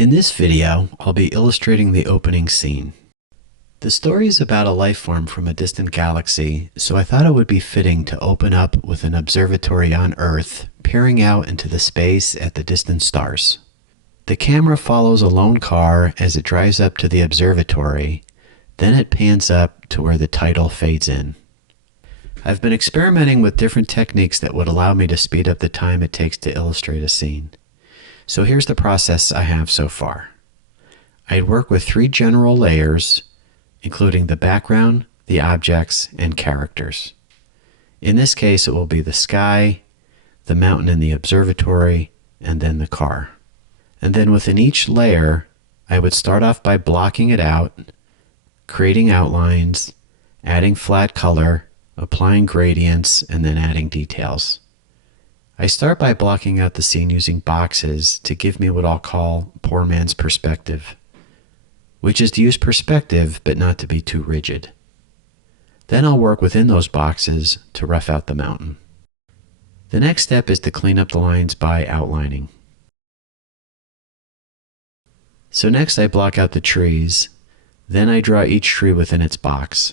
In this video, I'll be illustrating the opening scene. The story is about a life form from a distant galaxy, so I thought it would be fitting to open up with an observatory on Earth, peering out into the space at the distant stars. The camera follows a lone car as it drives up to the observatory, then it pans up to where the title fades in. I've been experimenting with different techniques that would allow me to speed up the time it takes to illustrate a scene. So here's the process I have so far. I'd work with 3 general layers, including the background, the objects, and characters. In this case, it will be the sky, the mountain in the observatory, and then the car. And then within each layer, I would start off by blocking it out, creating outlines, adding flat color, applying gradients, and then adding details. I start by blocking out the scene using boxes to give me what I'll call poor man's perspective, which is to use perspective but not to be too rigid. Then I'll work within those boxes to rough out the mountain. The next step is to clean up the lines by outlining. So next I block out the trees, then I draw each tree within its box.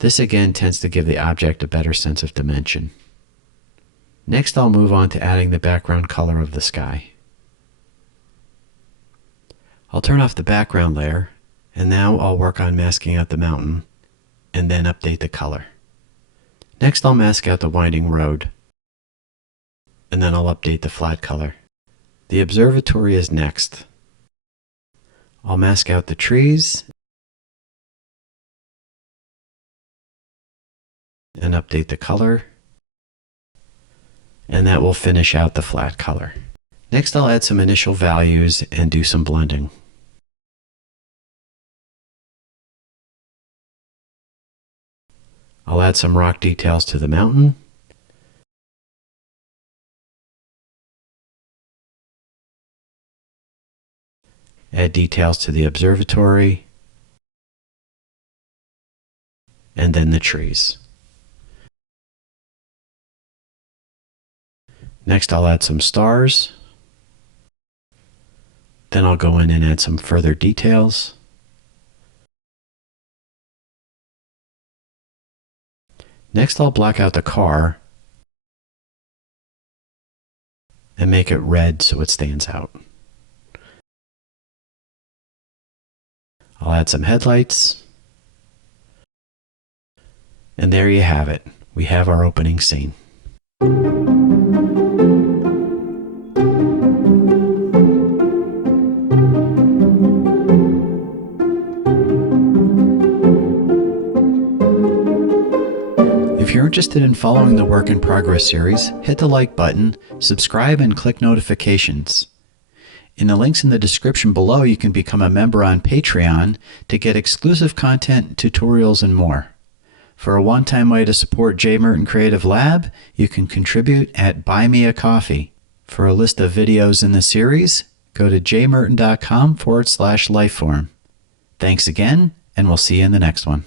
This again tends to give the object a better sense of dimension. Next I'll move on to adding the background color of the sky. I'll turn off the background layer, and now I'll work on masking out the mountain, and then update the color. Next I'll mask out the winding road, and then I'll update the flat color. The observatory is next. I'll mask out the trees, and update the color, and that will finish out the flat color. Next I'll add some initial values and do some blending. I'll add some rock details to the mountain, add details to the observatory, and then the trees. Next I'll add some stars, then I'll go in and add some further details. Next I'll block out the car and make it red so it stands out. I'll add some headlights, and there you have it. We have our opening scene. If you're interested in following the Work in Progress series, hit the like button, subscribe, and click notifications. In the links in the description below, you can become a member on Patreon to get exclusive content, tutorials, and more. For a one-time way to support J. Merton Creative Lab, you can contribute at Buy Me a Coffee. For a list of videos in the series, go to jmerton.com/lifeform. Thanks again, and we'll see you in the next one.